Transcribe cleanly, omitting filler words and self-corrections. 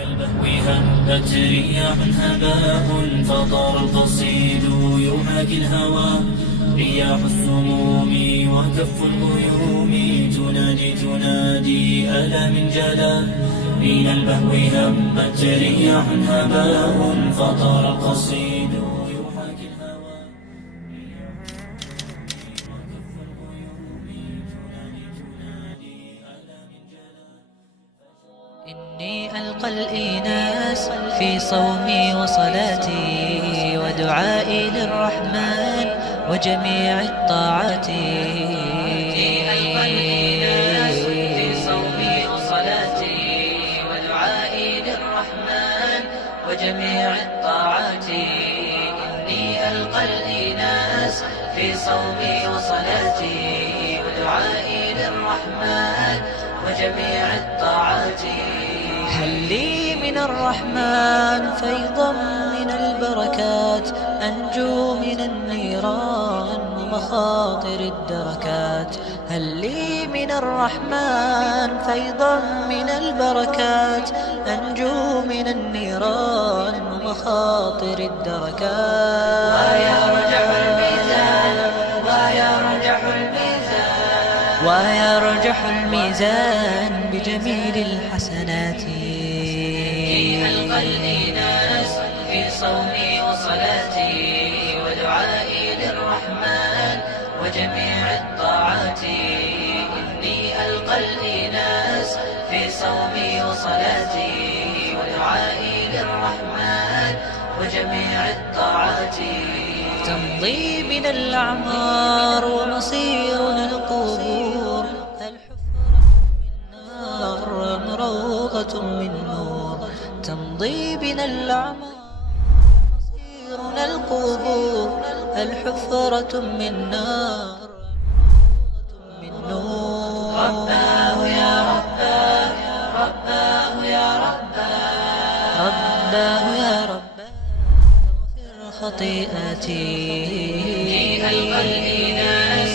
كالبهو هبت رياح هباء فطار القصيد يحاكي الهوى رياح السموم وكف الغيوم تنادي ألا من جلا من البهو هبت رياح هباء فطار القصيد يحاكي الهوى إني ألقى الإيناس في صومي وصلاتي ودعائي للرحمن وجميع الطاعات. إني ألقى الإيناس في صومي وصلاتي ودعائي للرحمن وجميع الطاعات. إني ألقى الإيناس في صومي وصلاتي ودعائي للرحمن وجميع الطاعات. هل لي من الرحمن فيضا من البركات أنجو من النيران ومخاطر الدركات. هل لي من الرحمن فيضا من البركات أنجو من النيران ومخاطر الدركات. ويرجح الميزان ويرجح الميزان بجميل الحسنات. إني ألقى الإيناس في صومي وصلاتي ودعائي للرحمن وجميع الطاعات. إني ألقى الإيناس في صومي وصلاتي ودعائي للرحمن وجميع الطاعات. تمضي بنا الأعمار ومصيرنا القبور الحفرة من نار روضة من نور. تمضي بنا الأعمار ومصيرنا القبور الحفرة من نار من نور. رباه يا رباه رباه يا رباه رباه يا رباه خطيئتي. إني ألقى الإيناس